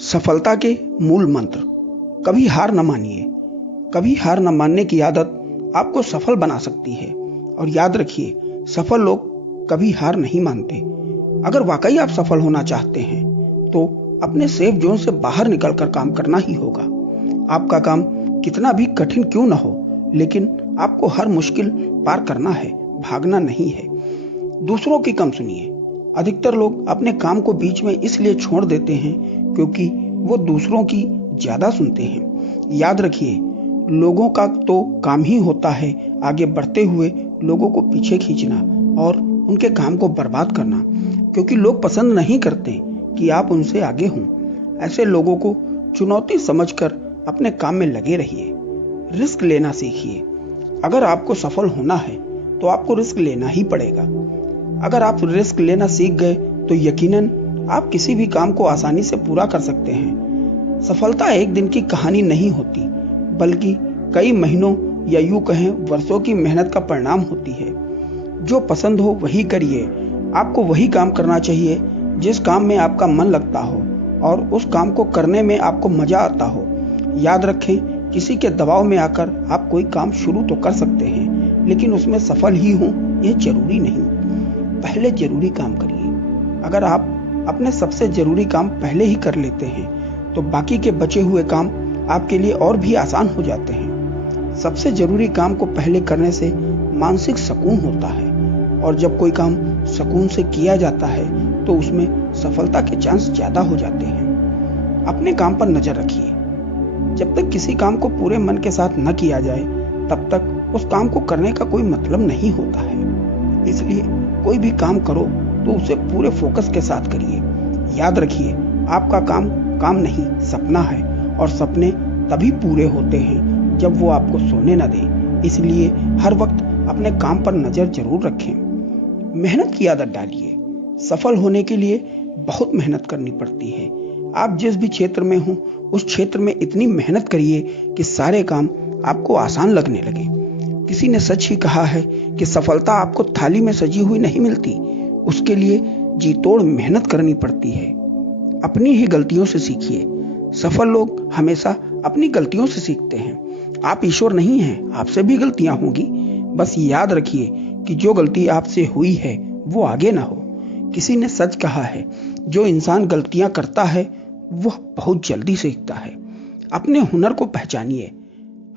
सफलता के मूल मंत्र। कभी हार न मानिए। कभी हार न मानने की आदत आपको सफल बना सकती है। और याद रखिए, सफल लोग कभी हार नहीं मानते। अगर वाकई आप सफल होना चाहते हैं तो अपने सेफ जोन से बाहर निकलकर काम करना ही होगा। आपका काम कितना भी कठिन क्यों न हो, लेकिन आपको हर मुश्किल पार करना है, भागना नहीं है। दूसरों की कम सुनिए। अधिकतर लोग अपने काम को बीच में इसलिए छोड़ देते हैं क्योंकि वो दूसरों की ज्यादा सुनते हैं। याद रखिए, लोगों का तो काम ही होता है आगे बढ़ते हुए लोगों को पीछे खींचना और उनके काम को बर्बाद करना, क्योंकि लोग पसंद नहीं करते कि आप उनसे आगे हों। ऐसे लोगों को चुनौती समझकर अपने काम में लगे रहिए। रिस्क लेना सीखिए। अगर आपको सफल होना है तो आपको रिस्क लेना ही पड़ेगा। अगर आप रिस्क लेना सीख गए तो यकीनन आप किसी भी काम को आसानी से पूरा कर सकते हैं। सफलता एक दिन की कहानी नहीं होती, बल्कि कई महीनों या यूं कहें वर्षों की मेहनत का परिणाम होती है। जो पसंद हो वही करिए। आपको वही काम करना चाहिए जिस काम में आपका मन लगता हो और उस काम को करने में आपको मजा आता हो। याद रखें, किसी के दबाव में आकर आप कोई काम शुरू तो कर सकते हैं, लेकिन उसमें सफल ही हो यह जरूरी नहीं। पहले जरूरी काम करिए। अगर आप अपने सबसे जरूरी काम पहले ही कर लेते हैं तो बाकी के बचे हुए काम आपके लिए और भी आसान हो जाते हैं। सबसे जरूरी काम को पहले करने से मानसिक सुकून होता है, और जब कोई काम सुकून से किया जाता है तो उसमें सफलता के चांस ज्यादा हो जाते हैं। अपने काम पर नजर रखिए। जब तक किसी काम को पूरे मन के साथ न किया जाए तब तक उस काम को करने का कोई मतलब नहीं होता है। इसलिए कोई भी काम करो तो उसे पूरे फोकस के साथ करिए। याद रखिए, आपका काम काम नहीं, सपना है, और सपने तभी पूरे होते हैं जब वो आपको सोने न दें। इसलिए हर वक्त अपने काम पर नजर जरूर रखें। मेहनत की आदत डालिए। सफल होने के लिए बहुत मेहनत करनी पड़ती है। आप जिस भी क्षेत्र में हो उस क्षेत्र में इतनी मेहनत करिए कि सारे काम आपको आसान लगने लगे। किसी ने सच ही कहा है कि सफलता आपको थाली में सजी हुई नहीं मिलती, उसके लिए जी तोड़ मेहनत करनी पड़ती है। अपनी ही गलतियों से सीखिए। सफल लोग हमेशा अपनी गलतियों से सीखते हैं। आप ईश्वर नहीं हैं, आपसे भी गलतियां होंगी। बस याद रखिए कि जो गलती आपसे हुई है वो आगे ना हो। किसी ने सच कहा है, जो इंसान गलतियां करता है वह बहुत जल्दी सीखता है। अपने हुनर को पहचानिए।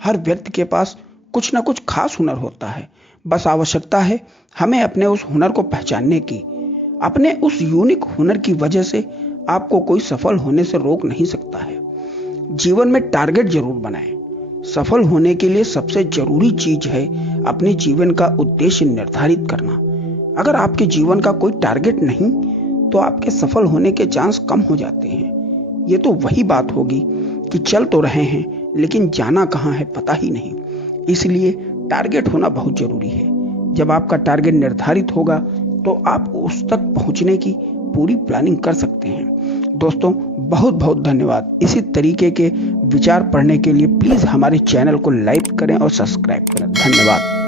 हर व्यक्ति के पास कुछ ना कुछ खास हुनर होता है, बस आवश्यकता है हमें अपने उस हुनर को पहचानने की। अपने उस यूनिक हुनर की वजह से आपको कोई सफल होने से रोक नहीं सकता है। जीवन में टारगेट जरूर बनाएं। सफल होने के लिए सबसे जरूरी चीज है अपने जीवन का उद्देश्य निर्धारित करना। अगर आपके जीवन का कोई टारगेट नहीं तो आपके सफल होने के चांस कम हो जाते हैं। ये तो वही बात होगी कि चल तो रहे हैं लेकिन जाना कहाँ है पता ही नहीं। इसलिए टारगेट होना बहुत जरूरी है। जब आपका टारगेट निर्धारित होगा तो आप उस तक पहुंचने की पूरी प्लानिंग कर सकते हैं। दोस्तों, बहुत बहुत धन्यवाद। इसी तरीके के विचार पढ़ने के लिए प्लीज हमारे चैनल को लाइक करें और सब्सक्राइब करें। धन्यवाद।